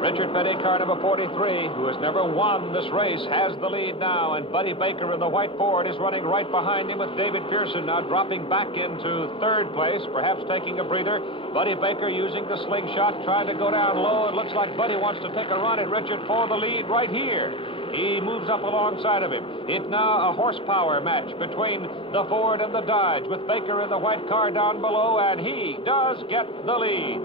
Richard Petty, car number 43, who has never won this race, has the lead now, and Buddy Baker in the white Ford is running right behind him with David Pearson now dropping back into third place, perhaps taking a breather. Buddy Baker using the slingshot, trying to go down low. It looks like Buddy wants to take a run at Richard for the lead right here. He moves up alongside of him. It's now a horsepower match between the Ford and the Dodge, with Baker in the white car down below, and he does get the lead.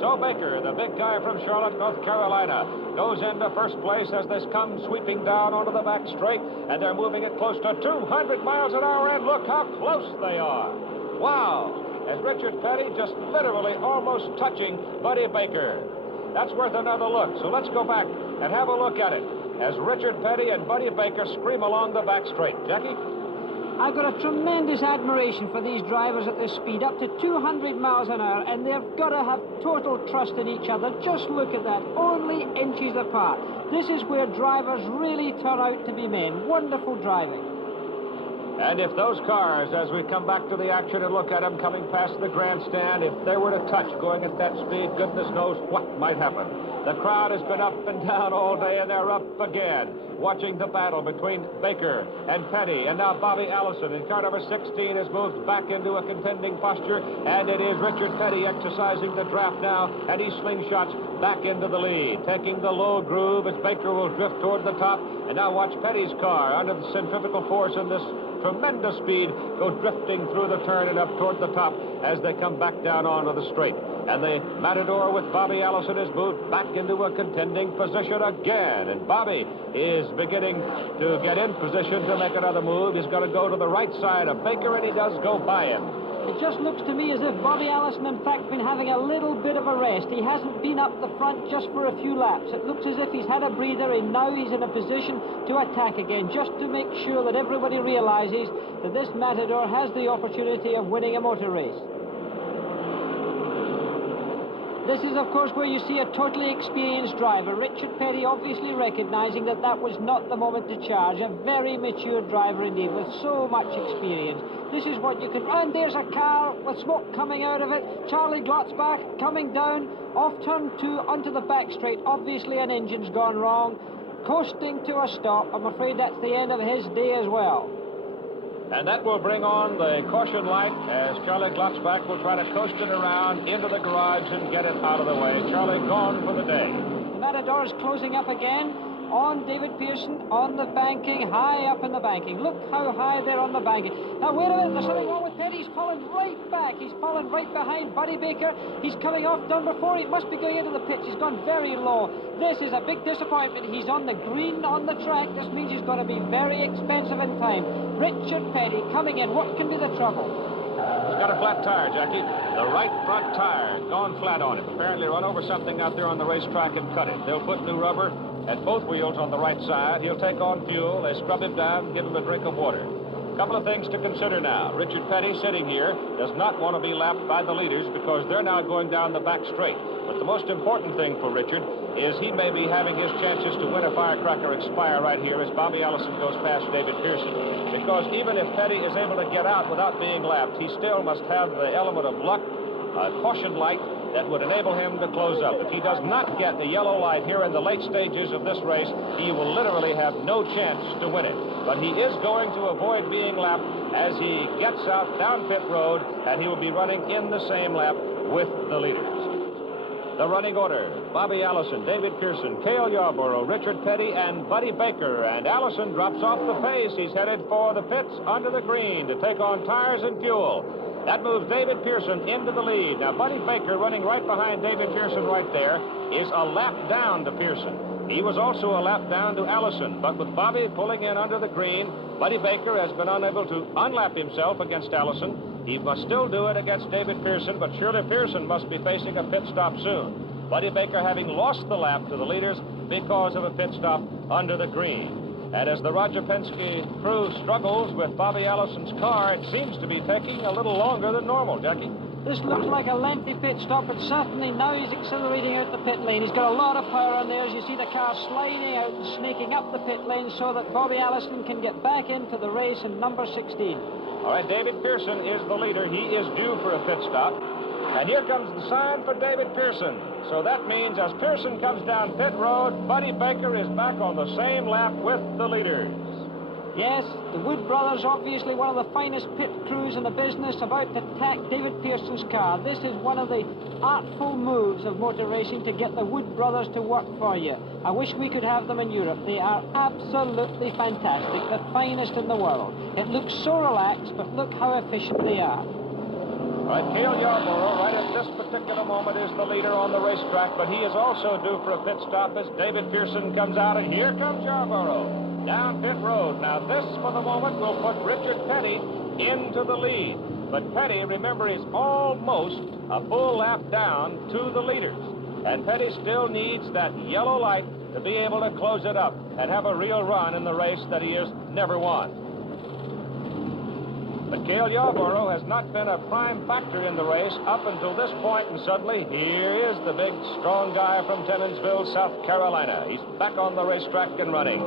So Baker, the big guy from Charlotte, North Carolina, goes into first place as this comes sweeping down onto the back straight, and they're moving it close to 200 miles an hour, and look how close they are. Wow! As Richard Petty just literally almost touching Buddy Baker. That's worth another look, so let's go back and have a look at it as Richard Petty and Buddy Baker scream along the back straight. Jackie? I've got a tremendous admiration for these drivers at this speed, up to 200 miles an hour, and they've got to have total trust in each other. Just look at that, only inches apart. This is where drivers really turn out to be men. Wonderful driving. And if those cars, as we come back to the action and look at them coming past the grandstand, if they were to touch going at that speed, goodness knows what might happen. The crowd has been up and down all day, and they're up again, watching the battle between Baker and Petty. And now Bobby Allison in car number 16 has moved back into a contending posture, and it is Richard Petty exercising the draft now, and he slingshots back into the lead, taking the low groove as Baker will drift toward the top. And now watch Petty's car under the centrifugal force in this tremendous speed go drifting through the turn and up toward the top as they come back down onto the straight. And the Matador with Bobby Allison is moved back into a contending position again. And Bobby is beginning to get in position to make another move. He's going to go to the right side of Baker, and he does go by him. It just looks to me as if Bobby Allison, in fact, been having a little bit of a rest. He hasn't been up the front just for a few laps. It looks as if he's had a breather, and now he's in a position to attack again, just to make sure that everybody realizes that this Matador has the opportunity of winning a motor race. This is, of course, where you see a totally experienced driver. Richard Petty obviously recognizing that that was not the moment to charge. A very mature driver indeed, with so much experience. This is what you can... And there's a car with smoke coming out of it. Charlie Glotzbach coming down, off turn 2 onto the back straight. Obviously an engine's gone wrong. Coasting to a stop. I'm afraid that's the end of his day as well. And that will bring on the caution light as Charlie Glotzbach will try to coast it around into the garage and get it out of the way. Charlie gone for the day. The Matador's closing up again on David Pearson on the banking, high up in the banking. Look how high they're on the banking. Now, wait a minute, there's something wrong with Petty. He's fallen right back. He's fallen right behind Buddy Baker. He's coming off number 4. He must be going into the pits. He's gone very low. This is a big disappointment. He's on the green on the track. This means he's going to be very expensive in time. Richard Petty coming in. What can be the trouble? He's got a flat tire, Jackie. The right front tire gone flat on him. Apparently run over something out there on the racetrack and cut it. They'll put new rubber at both wheels on the right side. He'll take on fuel. They scrub him down, give him a drink of water. A couple of things to consider now. Richard Petty, sitting here, does not want to be lapped by the leaders because they're now going down the back straight. But the most important thing for Richard is he may be having his chances to win a Firecracker expire right here as Bobby Allison goes past David Pearson. Because even if Petty is able to get out without being lapped, he still must have the element of luck, a caution light that would enable him to close up. If he does not get the yellow light here in the late stages of this race, he will literally have no chance to win it. But he is going to avoid being lapped as he gets out down pit road, and he will be running in the same lap with the leaders. The running order: Bobby Allison, David Pearson, Cale Yarborough, Richard Petty, and Buddy Baker. And Allison drops off the pace. He's headed for the pits under the green to take on tires and fuel. That moves David Pearson into the lead. Now, Buddy Baker, running right behind David Pearson right there, is a lap down to Pearson. He was also a lap down to Allison, but with Bobby pulling in under the green, Buddy Baker has been unable to unlap himself against Allison. He must still do it against David Pearson, but surely Pearson must be facing a pit stop soon. Buddy Baker having lost the lap to the leaders because of a pit stop under the green. And as the Roger Penske crew struggles with Bobby Allison's car, it seems to be taking a little longer than normal, Jackie. This looks like a lengthy pit stop, but certainly now he's accelerating out the pit lane. He's got a lot of power on there as you see the car sliding out and snaking up the pit lane so that Bobby Allison can get back into the race in number 16. All right, David Pearson is the leader. He is due for a pit stop. And here comes the sign for David Pearson. So that means as Pearson comes down pit road, Buddy Baker is back on the same lap with the leaders. Yes, the Wood brothers, obviously one of the finest pit crews in the business, about to attack David Pearson's car. This is one of the artful moves of motor racing to get the Wood brothers to work for you. I wish we could have them in Europe. They are absolutely fantastic, the finest in the world. It looks so relaxed, but look how efficient they are. Right, Cale Yarborough, right at this particular moment, is the leader on the racetrack, but he is also due for a pit stop as David Pearson comes out, and here comes Yarborough down pit road. Now, this, for the moment, will put Richard Petty into the lead. But Petty, remember, is almost a full lap down to the leaders. And Petty still needs that yellow light to be able to close it up and have a real run in the race that he has never won. But Cale Yarborough has not been a prime factor in the race up until this point, and suddenly here is the big, strong guy from Tennensville, South Carolina. He's back on the racetrack and running.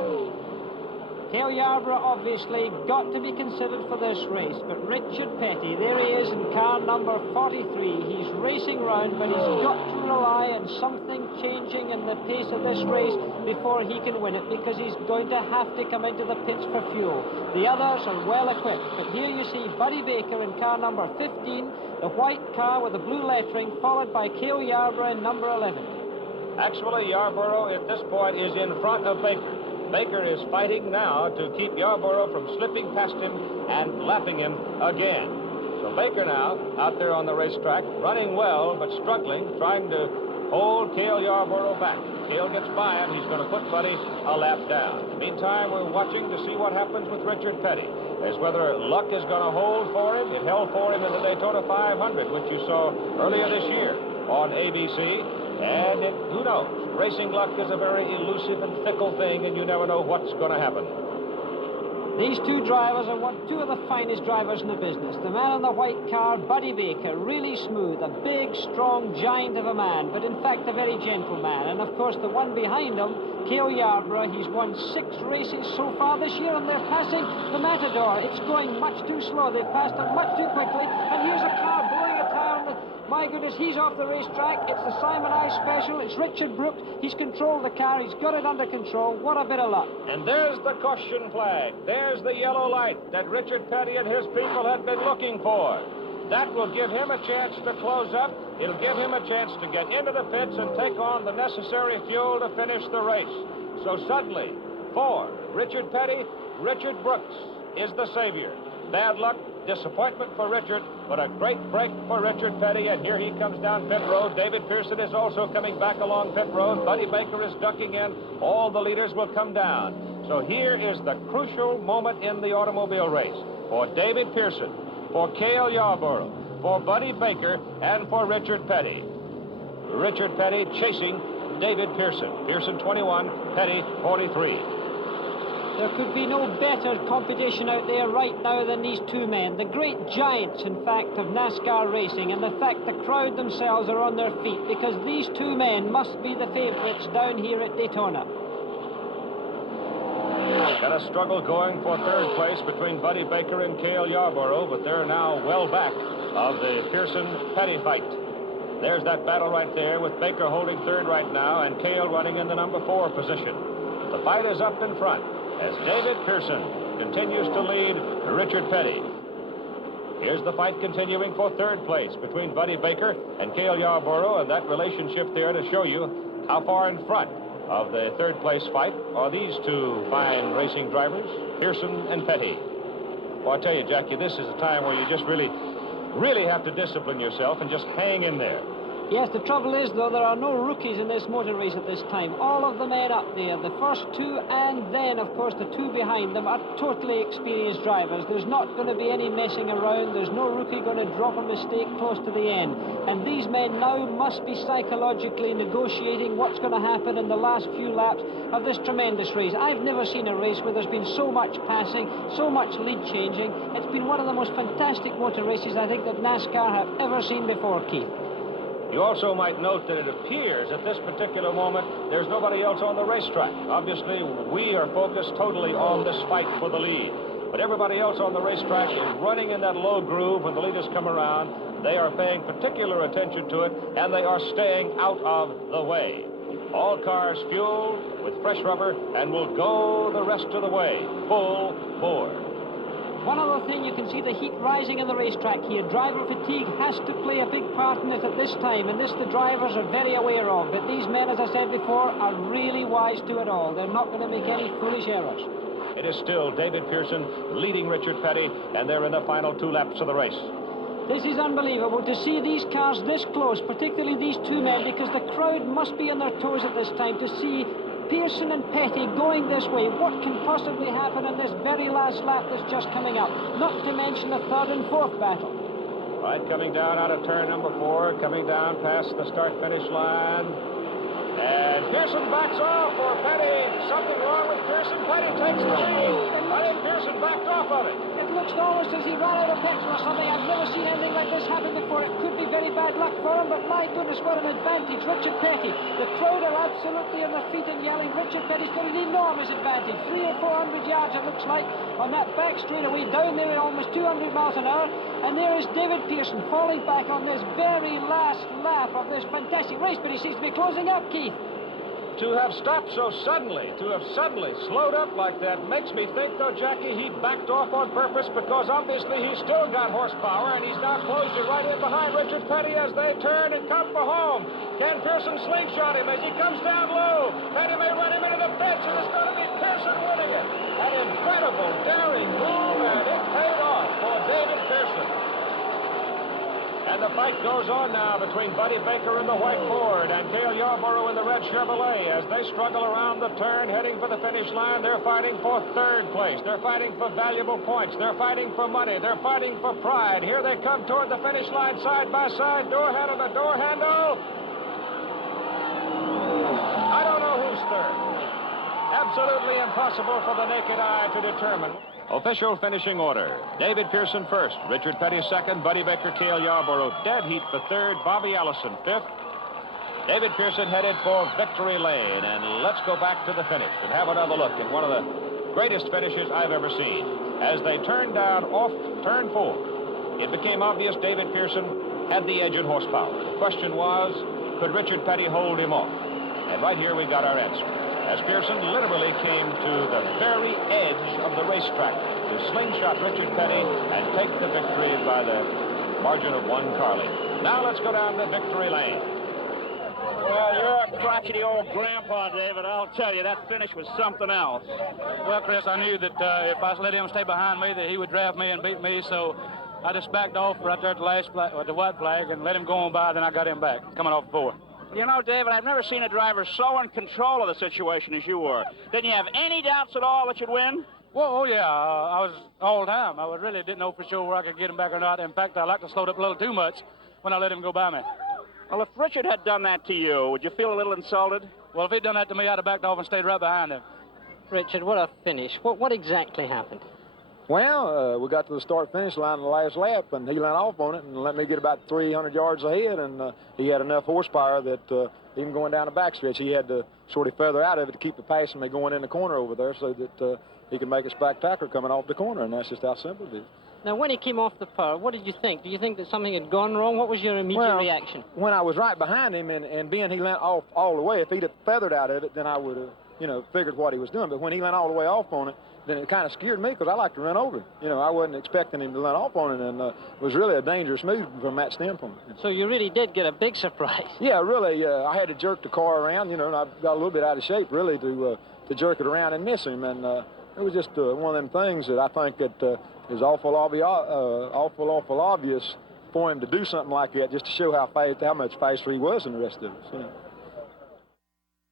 Cale Yarborough obviously got to be considered for this race, but Richard Petty, there he is in car number 43. He's racing round, but he's got to rely on something changing in the pace of this race before he can win it, because he's going to have to come into the pits for fuel. The others are well equipped, but here you see Buddy Baker in car number 15, the white car with the blue lettering, followed by Cale Yarborough in number 11. Actually, Yarborough at this point is in front of Baker. Baker is fighting now to keep Yarborough from slipping past him and lapping him again. So Baker now out there on the racetrack, running well but struggling, trying to hold Cale Yarborough back. Cale gets by him. He's going to put Buddy a lap down. Meantime, we're watching to see what happens with Richard Petty, as whether luck is going to hold for him. It held for him in the Daytona 500, which you saw earlier this year on ABC. And who knows? Racing luck is a very elusive and fickle thing, and you never know what's going to happen. These two drivers are two of the finest drivers in the business. The man in the white car, Buddy Baker, really smooth, a big, strong giant of a man, but in fact a very gentle man. And of course the one behind him, Cale Yarborough, he's won 6 races so far this year, and they're passing the Matador. It's going much too slow. They've passed it much too quickly, and here's a car blowing a tire. My goodness, he's off the racetrack. It's the Simon I Special. It's Richard Brooks. He's controlled the car. He's got it under control. What a bit of luck. And there's the caution flag. There's the yellow light that Richard Petty and his people had been looking for. That will give him a chance to close up. It'll give him a chance to get into the pits and take on the necessary fuel to finish the race. So suddenly, for Richard Petty, Richard Brooks is the savior. Bad luck, disappointment for Richard, but a great break for Richard Petty, and here he comes down pit road. David Pearson is also coming back along pit road. Buddy Baker is ducking in. All the leaders will come down. So here is the crucial moment in the automobile race for David Pearson, for Cale Yarborough, for Buddy Baker, and for Richard Petty. Richard Petty chasing David Pearson. Pearson 21, Petty 43. There could be no better competition out there right now than these two men. The great giants, in fact, of NASCAR racing, and the fact the crowd themselves are on their feet, because these two men must be the favorites down here at Daytona. Got a struggle going for third place between Buddy Baker and Cale Yarborough, but they're now well back of the Pearson-Petty fight. There's that battle right there, with Baker holding third right now and Cale running in the number 4 position. The fight is up in front as David Pearson continues to lead Richard Petty. Here's the fight continuing for third place between Buddy Baker and Cale Yarborough, and that relationship there to show you how far in front of the third place fight are these two fine racing drivers, Pearson and Petty. Well, I tell you, Jackie, this is a time where you just really have to discipline yourself and just hang in there. Yes, the trouble is, though, there are no rookies in this motor race at this time. All of the men up there, the first two and then, of course, the two behind them are totally experienced drivers. There's not going to be any messing around. There's no rookie going to drop a mistake close to the end. And these men now must be psychologically negotiating what's going to happen in the last few laps of this tremendous race. I've never seen a race where there's been so much passing, so much lead changing. It's been one of the most fantastic motor races I think that NASCAR have ever seen before, Keith. You also might note that it appears at this particular moment there's nobody else on the racetrack. Obviously, we are focused totally on this fight for the lead. But everybody else on the racetrack is running in that low groove when the leaders come around. They are paying particular attention to it, and they are staying out of the way. All cars fueled with fresh rubber and will go the rest of the way, full bore. One other thing, you can see the heat rising in the racetrack here. Driver fatigue has to play a big part in it at this time, and this the drivers are very aware of. But these men, as I said before, are really wise to it all. They're not going to make any foolish errors. It is still David Pearson leading Richard Petty, and they're in the final 2 laps of the race. This is unbelievable to see these cars this close, particularly these two men, because the crowd must be on their toes at this time to see Pearson and Petty going this way. What can possibly happen in this very last lap that's just coming up? Not to mention the 3rd and 4th battle. Right, coming down out of turn number 4, coming down past the start-finish line. And Pearson backs off for Petty. Something wrong with Pearson. Petty takes the lead. I think Pearson backed off of it. It looks almost as he ran out of petrol or something. I've never seen anything like this happen before. It could be very bad luck for him, but my goodness, what an advantage. Richard Petty. The crowd are absolutely on their feet and yelling. Richard Petty's got an enormous advantage. 300 or 400 yards, it looks like, on that back straightaway down there at almost 200 miles an hour. And there is David Pearson falling back on this very last lap of this fantastic race, but he seems to be closing up, Keith. To have stopped so suddenly, to have suddenly slowed up like that, makes me think, though, Jackie, he backed off on purpose because obviously he's still got horsepower, and he's now closed it right in behind Richard Petty as they turn and come for home. Can Pearson slingshot him as he comes down low? Petty may run him into the fence, and it's going to be Pearson winning it. An incredible, daring move, and it paid off for David Pearson. And the fight goes on now between Buddy Baker in the white Ford and Cale Yarborough in the red Chevrolet as they struggle around the turn heading for the finish line. They're fighting for 3rd place. They're fighting for valuable points. They're fighting for money. They're fighting for pride. Here they come toward the finish line side by side, door handle to door handle. I don't know who's 3rd. Absolutely impossible for the naked eye to determine. Official finishing order. David Pearson 1st, Richard Petty 2nd, Buddy Baker, Cale Yarborough dead heat for 3rd, Bobby Allison 5th. David Pearson headed for victory lane, and let's go back to the finish and have another look at one of the greatest finishes I've ever seen. As they turned down off turn 4, it became obvious David Pearson had the edge in horsepower. The question was, could Richard Petty hold him off? And right here we got our answer, as Pearson literally came to the very edge of the racetrack to slingshot Richard Petty and take the victory by the margin of 1 car length. Now let's go down to victory lane. Well, you're a crotchety old grandpa, David. I'll tell you, that finish was something else. Well, Chris, I knew that if I let him stay behind me, that he would draft me and beat me, so I just backed off right there at the last flag, at the white flag, and let him go on by, then I got him back, coming off 4. You know, David, I've never seen a driver so in control of the situation as you were. Didn't you have any doubts at all that you'd win? Well, oh, yeah, I was all the time. I really didn't know for sure where I could get him back or not. In fact, I like to slow it up a little too much when I let him go by me. Well, if Richard had done that to you, would you feel a little insulted? Well, if he'd done that to me, I'd have backed off and stayed right behind him. Richard, what a finish. What exactly happened? Well, we got to the start-finish line in the last lap, and he went off on it and let me get about 300 yards ahead, and he had enough horsepower that even going down the backstretch, he had to sort of feather out of it to keep it passing me going in the corner over there so that he could make a spectacular coming off the corner, and that's just how simple it is. Now, when he came off the power, what did you think? Do you think that something had gone wrong? What was your immediate reaction? When I was right behind him and being he went off all the way, if he'd have feathered out of it, then I would have, figured what he was doing. But when he went all the way off on it, then it kind of scared me because I like to run over him. I wasn't expecting him to run off on it, and it was really a dangerous move from that standpoint. So you really did get a big surprise. Yeah, really. I had to jerk the car around, and I got a little bit out of shape, really, to jerk it around and miss him. And it was just one of them things that I think that is awful obvious for him to do something like that just to show how much faster he was than the rest of us.